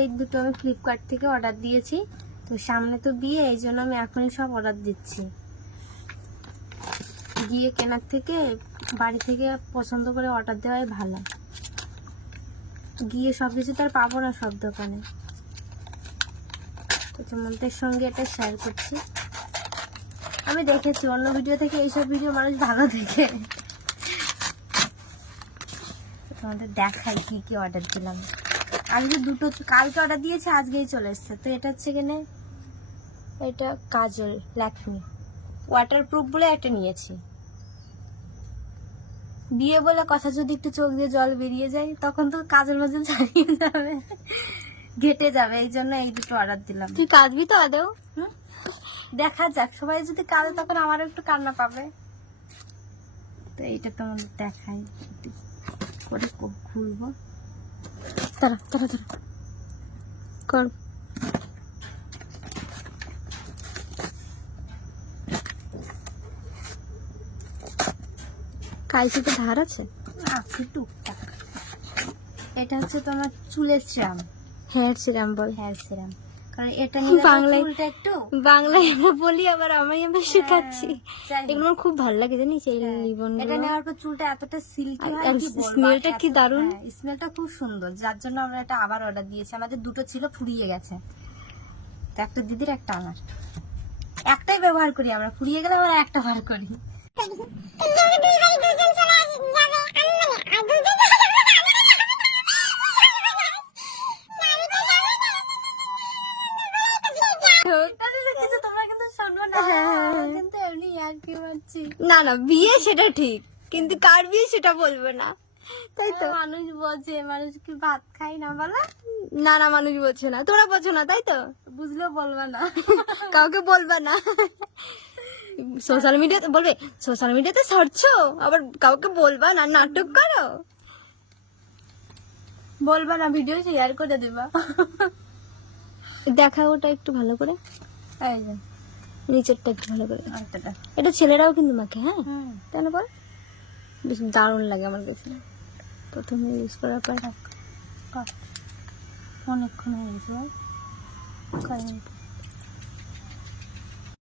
এই দুটো আমি ফ্লিপকার্ট থেকে অর্ডার দিয়েছি। তো সামনে তো বিয়ে, এই জন্য আমি এখনই সব অর্ডার দিচ্ছি। গিয়ে কেনার থেকে বাড়ি থেকে পছন্দ করে অর্ডার দেওয়াই ভালো। গিয়ে সব কিছু তো আর পাবো না সব দোকানে। তো তোমাদের সঙ্গে এটা শেয়ার করছি। আমি দেখেছি অন্য ভিডিও থেকে, এইসব ভিডিও মানুষ ভালো দেখে। তোমাদের দেখাই কি কি অর্ডার দিলাম। আমি যে দুটো কালকে অর্ডার দিয়েছি, আজকেই চলে এসছে। তো এটা হচ্ছে কিনে, এটা কাজল ল্যাকমি ওয়াটারপ্রুফ বলে একটা নিয়েছি। বিয়ে বলে কথা, যদি একটু চোখ দিয়ে জল বেরিয়ে যায় তখন তো কাজল মাজল ছাড়িয়ে যাবে, ঘেটে যাবে। এই জন্য এই দুটো অর্ডার দিলাম। তুই কাঁদবি তো আদৌ? দেখা যাক, সবাই যদি কাঁদে তখন আমারও একটু কান্না পাবে। তো এইটা তোমাদের দেখাই করে খুলবো। তারা তারা তারা কর। কাইচিতে ধার আছে টুকটাক। এটা হচ্ছে তোমার চুলের সিরাম, হেয়ার সিরাম বল, হেয়ার সিরাম। কারণ এটা নিয়ে বাংলায় একটু বাংলায় বলি, আবার আমি শেখাচ্ছি। এগুলো খুব ভালো লাগে জানিস, এই লিবন। এটা নেওয়ার পর চুলটা এতটা সিল্কি হয়, স্মেলটা কি দারুণ, স্মেলটা খুব সুন্দর। যার জন্য আমরা এটা আবার অর্ডার দিয়েছি। আমাদের দুটো ছিল, ফুরিয়ে গেছে। তো একটা দিদির, একটা আমার। একটাই ব্যবহার করি আমরা, ফুরিয়ে গেলে আমরা একটা বার করি। না না, বিয়ে সেটা ঠিক, কিন্তু কার বিয়ে সেটা বলবে না, তাই তো? মানুষ বোঝে, মানুষ কি ভাত খাই না বলো? না না, মানুষ বোঝে না, তোরা বোঝো না, তাই তো? বুঝলেও বলবে না, কাউকে বলবে না। সোশ্যাল মিডিয়াতে বলবে, সোশ্যাল মিডিয়াতে ছাড়ছো, আবার কাউকে বলবা না, নাটক করো, বলবা না, ভিডিও শেয়ার করে দিবা। দেখা ওটা একটু ভালো করে, এই যে নিচেরটা একটু ভালো করে। এটা ছেলেরাও কিন্তু মাখে, হ্যাঁ কেন বল, বেশ দারুণ লাগে আমার কাছে। প্রথমে ইউজ করার পর অনেকক্ষণ হয়ে গেছে।